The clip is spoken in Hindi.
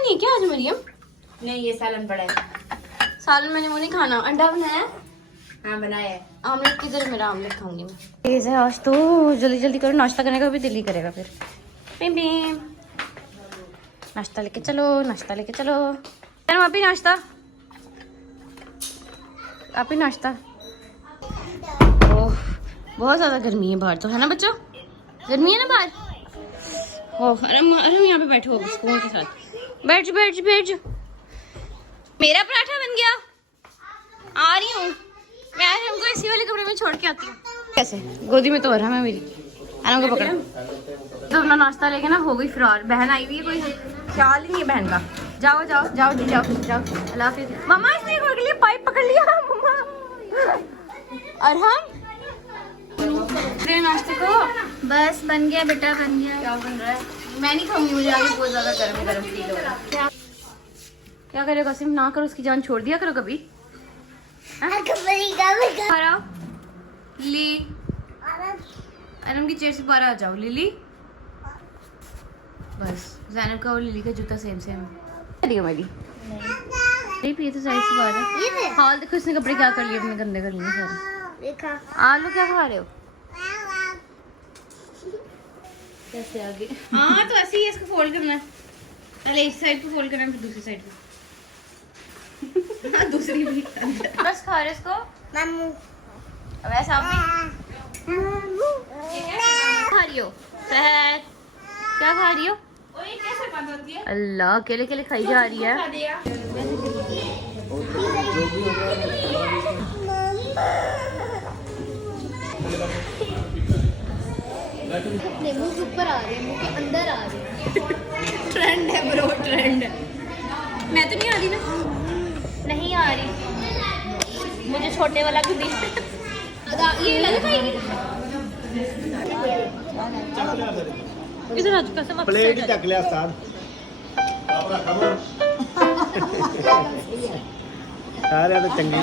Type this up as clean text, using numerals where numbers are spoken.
नहीं क्या आज मरियम? नहीं, ये सालन पड़ा है। सालन मैंने वो नहीं खाना। अंडा बनाया? हाँ बनाया है। आमलेट किधर? मेरा आमलेट खाऊंगी मैं। तेज है आज तो, जल्दी जल्दी करो, नाश्ता करने का भी दिल ही करेगा फिर। बीम बीम, नाश्ता लेके चलो, नाश्ता लेके चलो। मैडम आप ही नाश्ता, आप ही नाश्ता। ओह बहुत ज़्यादा गर्मी है बाहर तो, है ना बच्चों? गर्मी है ना बाहर। ओह अरे यहाँ पे बैठो स्पून के साथ। बैठ जा बैठ जा बैठ जा। मेरा पराठा बन गया। आ रही हूँ मैं, आज हमको इसी वाले कमरे में छोड़ के आती हूँ। कैसे गोदी में तो आराम है मेरी। आराम को पकड़ा तो अपना नाश्ता लेके ना हो गई फरार। बहन आई हुई है, कोई ख्याल ही नहीं है बहन का। जाओ जाओ जाओ जी जाओ जाओ। अल्लाह हाफिज़। मम्मा इसने एक के लिए पाइप पकड़ लिया मम्मा। और हम नाश्ते को बस बन गया बेटा, बन गया। क्या बन रहा है? मैं नहीं खाऊंगी, मुझे आगे बहुत ज्यादा गर्म गर्म फील हो रहा है। क्या करे कासिम, ना करो, उसकी जान छोड़ दिया करो कभी। लिली अरम की चेयर से बाहर आ जाओ। लिली बस, ज़ैनब का और लिली का जूता सेम सेम है। मेरी नहीं पिए तो साइड से बाहर है। हाल देखो इसने कपड़े क्या कर लिए, अपने गंदे कर लिए सारे। आलू क्या खा रहे हो? कैसे आगे? हाँ तो ऐसे ही इसको फोल्ड करना है। पहले इस साइड पे फोल्ड करना है, फिर दूसरी साइड पे। हाँ दूसरी भी। बस खा रहे इसको। वैसे आप भी खा रही हो? सहर क्या खा रही हो? अल्लाह अकेले अकेले खाई जा रही है। मुंह के ऊपर आ रहे हैं, मुंह के अंदर आ रहे हैं। ट्रेंड है ब्रो, ट्रेंड है। मैं तो नहीं आ रही ना। नहीं आ रही, मुझे छोटे वाला भी दी। ये लग पाएगी इधर आज कसम प्लेट ही ढक लिया उस्ताद। सारे तो चंगी